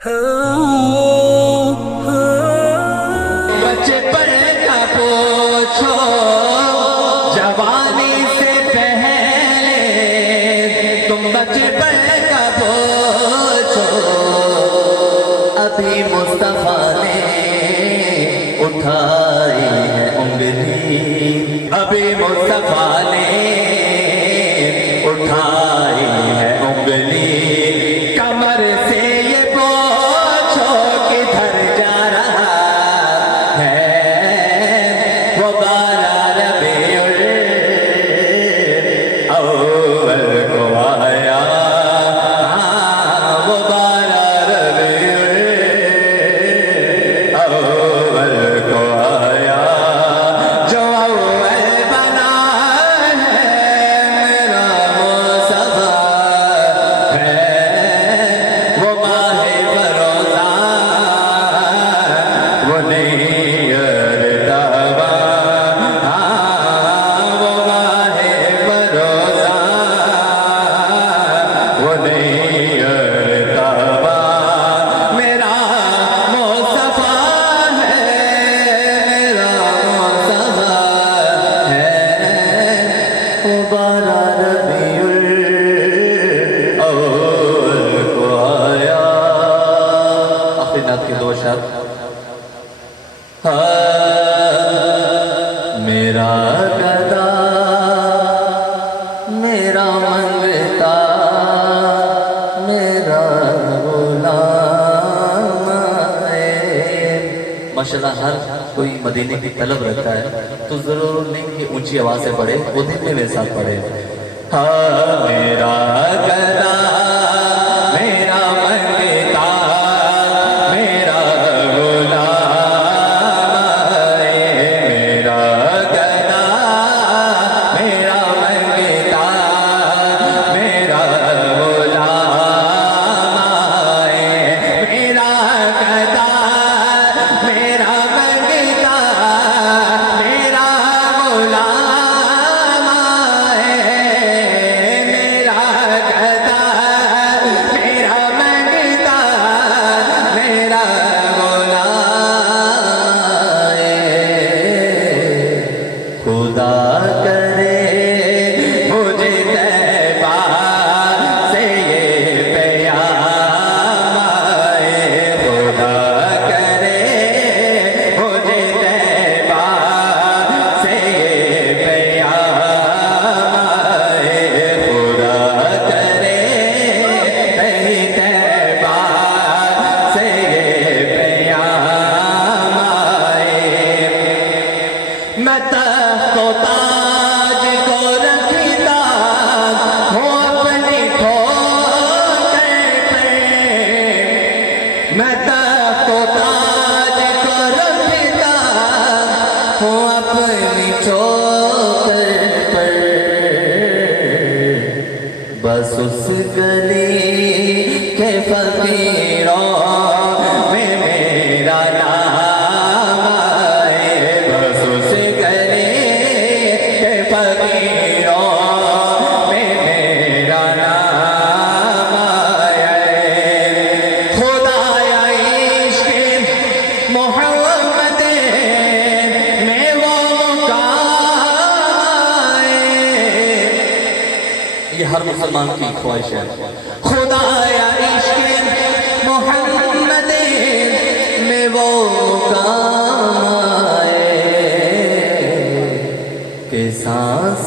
بچپن کا پوچھو جوانی سے پہلے، تم بچپن کا پوچھو ابھی مصطفیٰ نے اٹھائی ہے انگلی، ابھی مصطفیٰ نے اٹھائی ہے انگلی، کمر سے یہ پوچھو کدھر جا رہا ہے، وہ 12 ربیع الاول کو آیا، وہ 12 ربیع الاول کو آیا، جو اول بنا ہے میرا مصطفیٰ ہے، وہ ماہ فروزان وہ نہیں ارتبا، وہ ماہ فروزان وہ نہیں ارتبا، میرا مصطفیٰ ہے، میرا مصطفیٰ ہے، وہ 12 ربیع الاول کو آیا۔ آخری نعت کے 2 اشعار۔ میرا گدا میرا منگتا میرا غلام ہے۔ ماشاءاللہ ہر کوئی مدینے کی طلب رکھتا ہے تو ضرور نہیں کہ اونچی آواز سے پڑھے، وہ دل میں میرے ساتھ پڑھے۔ میرا گدا میرا منگتا میرا غلام ہے، میرا گدا میرا منگتا میرا غلام ہے، میرا گدا میرا منگتا میرا غلام ہے، میرا گدا میرا منگتا میرا غلام ہے، خدا کرے مجھے طیبہ سے یہ پیام آئے، خدا کرے مجھے طیبہ سے یہ پیام آئے، خدا کرے کہیں طیبہ سے یہ پیام آئے، میں تخت و تاج کو رکھتا ہوں اپنی ٹھوکر پہ، میں تخت و تاج کو رکھتا ہوں اپنی ٹھوکر پر، بس اس گلی کے فقیروں میں میرا نام آئے، بس اس گلی کے فقیروں میں میرا نام آئے، خدایا عشق محمد میں وہ مقام آئے، یہ ہر مسلمان کی خواہش ہے، خدایا عشق محمد میں وہ مقام آئے کہ سانس